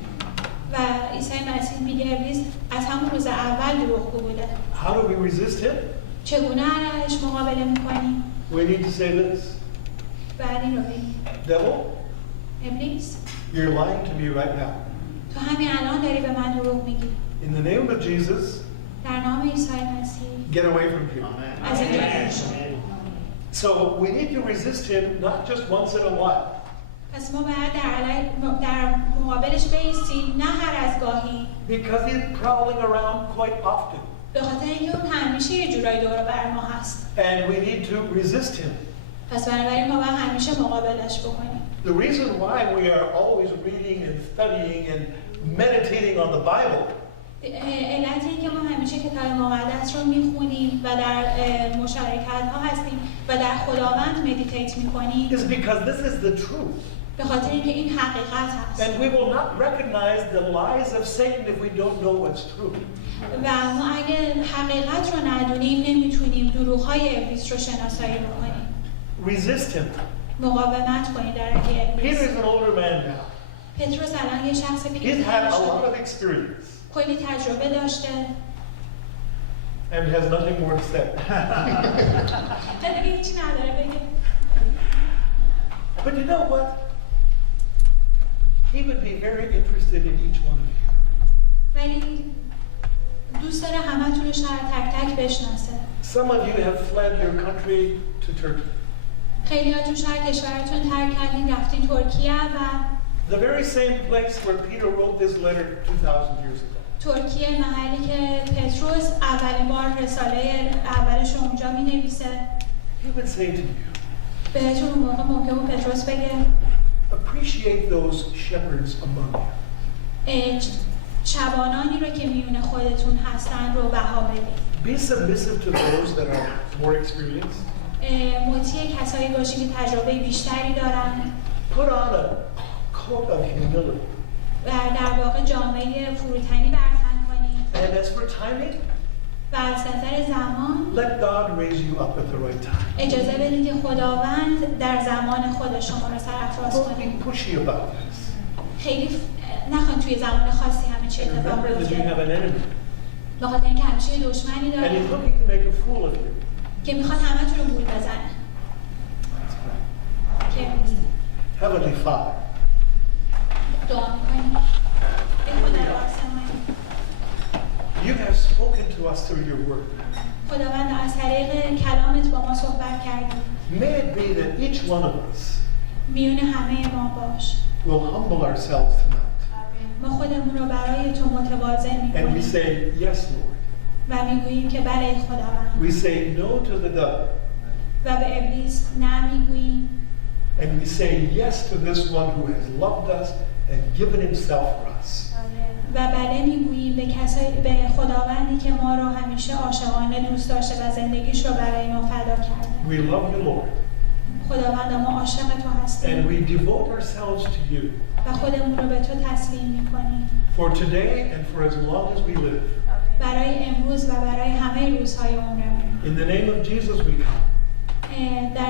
و عیسی مسیح میگه ابلیس از همون روز اول دروغگو بوده. How do we resist him? چگونه علیهش مقابله میکنیم؟ We need to say this. بعد این رو بگیم. Devil, ابلیس you're lying to me right now. تو همین الان داری به من دروغ میگی. In the name of Jesus, در نام عیسی مسیح get away from here. از اینجا دور شو. So we need to resist him not just once in a while. پس ما باید در مقابلش بایستیم نه هر از گاهی. Because he's prowling around quite often. به خاطر اینکه اون همیشه یه جورایی دور بر ما هست. And we need to resist him. پس بنابراین ما باید همیشه مقابلش بکنیم. The reason why we are always reading and studying and meditating on the Bible علت این که ما همیشه کتاب مقدس رو میخونیم و در مشارکت ها هستیم و در خداوند مدیتیت میکنیم is because this is the truth. به خاطر اینکه این حقیقت هست. And we will not recognize the lies of Satan if we don't know what's true. و ما اگه حقیقت رو ندونیم نمیتونیم دروغ‌های ابلیس رو شناسایی بکنیم. Resist him. مقاومت کنید در علیه Peter ابلیس. is an older man now. پتروس الان یه شخص He's پیرتر had a lot شده. of experience کلی تجربه داشته. and has nothing more to say. و دیگه هیچی نداره بگه. But you know what? He would be very interested in each one of you. ولی دوست داره همتون رو شاید تک تک بشناسه. Some of you have fled your country to Turkey. خیلیاتون شاید کشورتون ترک کردین رفتین ترکیه و The very same place where Peter wrote this letter 2,000 years ago. ترکیه محلی که پتروس اولین بار رساله اولش رو اونجا می نویسه. He would say to you, بهتون اون موقع ممکنه بود پتروس بگه appreciate those shepherds among you. شبانانی رو که میون خودتون هستن رو بها بدید. Be submissive to those that are more experienced. مطیع کسایی باشید که تجربه بیشتری دارن. Put on a coat of humility. و در واقع جامعه فروتنی برتن کنید. And as for timing, و از نظر زمان let God raise you up at the right time. اجازه بدید که خداوند در زمان خود شما رو سرافراز Don't کنه. be pushy about this. خیلی نخواهید توی زمان خاصی همه چی And اتفاق remember that you have بیفته. an enemy. به خاطر اینکه همیشه یه دشمنی And داره he's looking to make a fool of you. که میخواد همتون رو گول بزنه. Let's pray. که Heavenly Father, دعا میکنیم. ای خدای آسمانی، you have spoken to us through your word. خداوند از طریق کلامت با ما صحبت کردی. May it be that each one of us میون همه ما باش. will humble ourselves tonight. ما خودمون رو برای تو متواضع And we میکنیم say, yes, Lord. و میگوییم که بله خداوند. We say no to the devil. و به ابلیس نه میگوییم And we say yes to this one who has loved us and given himself for us. و بله میگوییم به خداوندی که ما رو همیشه عاشقانه دوست داشته و زندگیش رو برای ما فدا کرده. We love you, Lord. خداوند ما عاشق تو And هستیم we devote ourselves to you و خودمون رو به تو تسلیم میکنیم for today and for as long as we live. برای امروز و برای همه روزهای عمرمون. In the name of Jesus we come. در